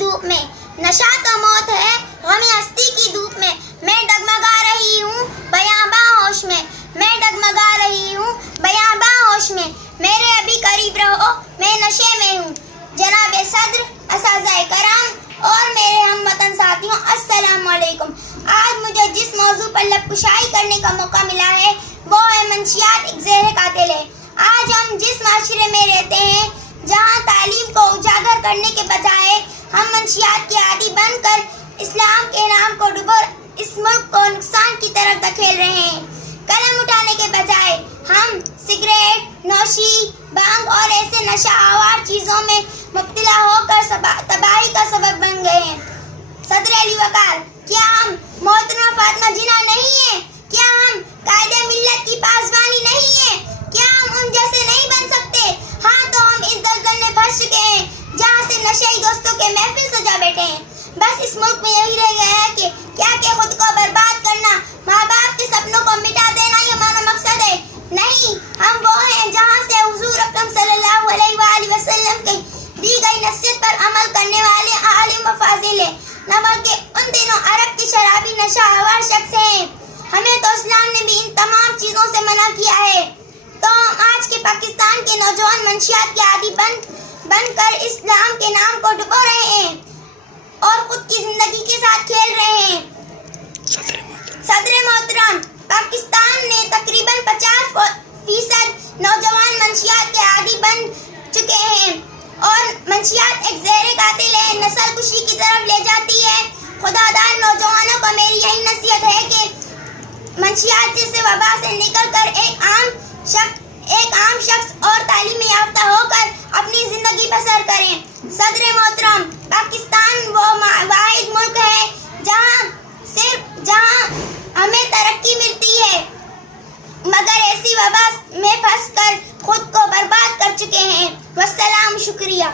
धूप में, नशा तो मौत है गम हस्ती की धूप में, मैं डगमगा रही हूँ बयां होश में, मैं डगमगा रही हूँ बयां होश में, मेरे अभी करीब रहो मैं नशे में हूँ। जनाब सदर, असाज़ाए कराम और मेरे हम वतन साथियों, अस्सलाम वालेकुम। आज मुझे जिस मौजू पर लबकुशाई करने का मौका मिला है वो है मंशियात एक ज़हर कातिल है। आज हम जिस माशरे में रहते हैं जहाँ तालीम को उजागर करने के बजाय हम मंशियात के आदी बनकर इस्लाम के नाम को डुबो इस मुल्क को नुकसान की तरफ धकेल रहे हैं। कलम उठाने के बजाय हम सिगरेट, नौशी, भांग और ऐसे नशा आवार चीज़ों में मुब्तला होकर तबाही का सबब बन गए हैं। सदर अली वकार, क्या हम मोहतरमा फातिमा जिन्ना नहीं है? क्या हम कायदे मिल्लत की पासबानी नहीं है? क्या हम उन जैसे नहीं बन सकते? हाँ, तो हम इस दलदल में फंस चुके हैं जहाँ से नशेई दोस्तों के महफिल सजा बैठे हैं। बस इस मुल्क में यही रह गया है कि क्या के खुद को बर्बाद करना, माँ बाप के सपनों को मिटा देना ये हमारा मकसद है। नहीं, हम वो हैं जहाँ से हुजूर अकरम सल्लल्लाहु अलैहि वसल्लम की दी गई नसीहत पर अमल करने वाले आलिम व फाजिल हैं, न बल्कि उन दिनों अरब के शराबी नशा आवर शख्स हैं। हमें तो इस्लाम ने भी इन तमाम चीज़ों से मना किया है। तो हम आज के पाकिस्तान के नौजवान मंशियात के आदी बनकर इस्लाम के नाम को डुबो रहे हैं और खुद की जिंदगी के साथ खेल रहे हैं। सदर मोहतरम, पाकिस्तान में तकरीबन 50% नौजवान मंशियात के आदी बन चुके हैं और मंशियात एक ज़हर कातिल है, नस्ल कुशी की तरफ ले जाती है। खुदादार नौजवानों को मेरी यही नसीहत है कि मंशियात जैसे वबा से निकल कर एक आम शख्स और तालीम याफ्ता होकर अपनी जिंदगी बसर करें। सदर मोहतरम, पाकिस्तान वो वाहिद मुल्क है जहाँ हमें तरक्की मिलती है, मगर ऐसी वबा में फंस कर खुद को बर्बाद कर चुके हैं। वस्सलाम, शुक्रिया।